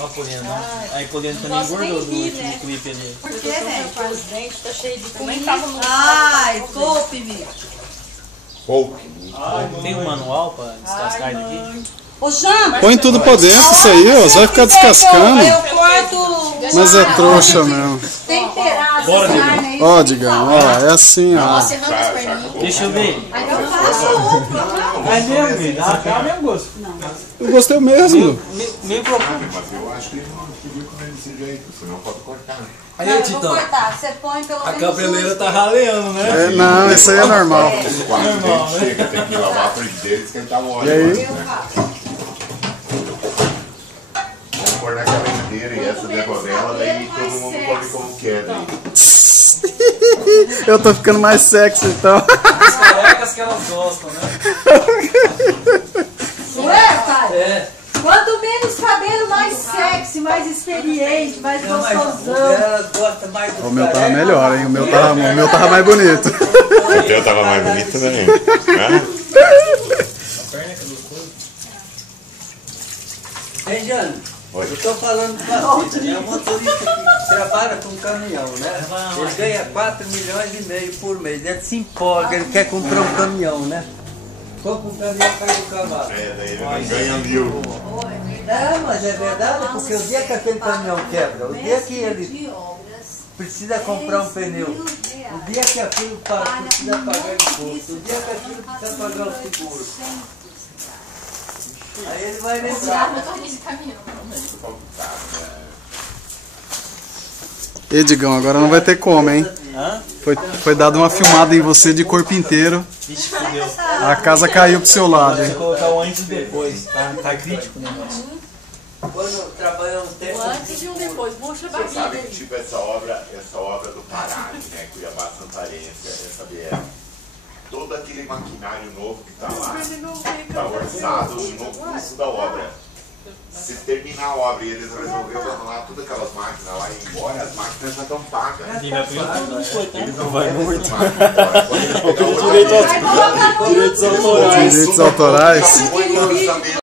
Ó a Poliana. Aí Poliana também engordou do último clipe ali. Por que, né? Os dentes tá cheio de comida. Ai, poupe-me. Tem um manual pra descascar isso aqui? Ô, Jamba. Põe tudo pra dentro isso aí, ó. Você vai ficar descascando. Eu corto. Mas é trouxa mesmo. Temperar essa carne aí. Ó, Digão, ó. É assim, ó. Deixa eu ver. Eu faço outro. É mesmo, filho. Dá mesmo gosto. Eu gostei mesmo. Meio profundo. Mas eu acho que ele não podia comer desse jeito, senão pode cortar. Não, eu vou cortar. Você põe pelo menos. A cabeleira tá raleando, né? É, não, isso aí é normal. Os quatro dentes chega, tem que lavar a frente dele e esquentar o óleo. E aí? Antes, né? Vamos pôr naquela inteira e essa de rodela, daí todo mundo come como quer. Daí. Eu tô ficando mais sexy, então. As carecas que elas gostam, né? Não é, pai? É. Quanto menos cabelo, mais sexy, mais experiente, mais gostosão. Elas gostam mais do O meu tava melhor, hein? O meu tava mais bonito. O teu tava mais bonito também. Né? Hein, Jane? Oi. Eu tô falando pra você, é um motorista que trabalha com caminhão, né? Ele ganha 4 milhões e meio por mês. Ele se empolga, ele quer comprar um caminhão, né? Compra um caminhão, cai do cavalo. É, daí ele não ganha 1.000. É, mas é verdade, porque o dia que aquele caminhão quebra, o dia que ele precisa comprar um pneu, o dia que aquilo precisa pagar imposto, o dia que aquilo precisa pagar o seguro, aí ele vai lembrar. E Digão, agora não vai ter como, hein? Hã? Foi dada uma filmada em você de corpo inteiro. Vixe, fudeu. A casa caiu pro seu lado, Vou hein? colocar o antes e depois. Tá crítico o negócio. Quando trabalhamos tempo. Antes e um depois. Murcha a Você sabe barriga. que tipo essa obra do Pará, né? Cuiabá Santarense, essa BR. Todo aquele maquinário novo que tá lá, tá orçado no custo da obra. Se terminar a obra e eles resolveram abandonar todas aquelas máquinas lá e ir embora, as máquinas já estão pagas. Ele vai pegar tudo depois, tá? Eles não vão muito. Direitos Direitos autorais. autorais.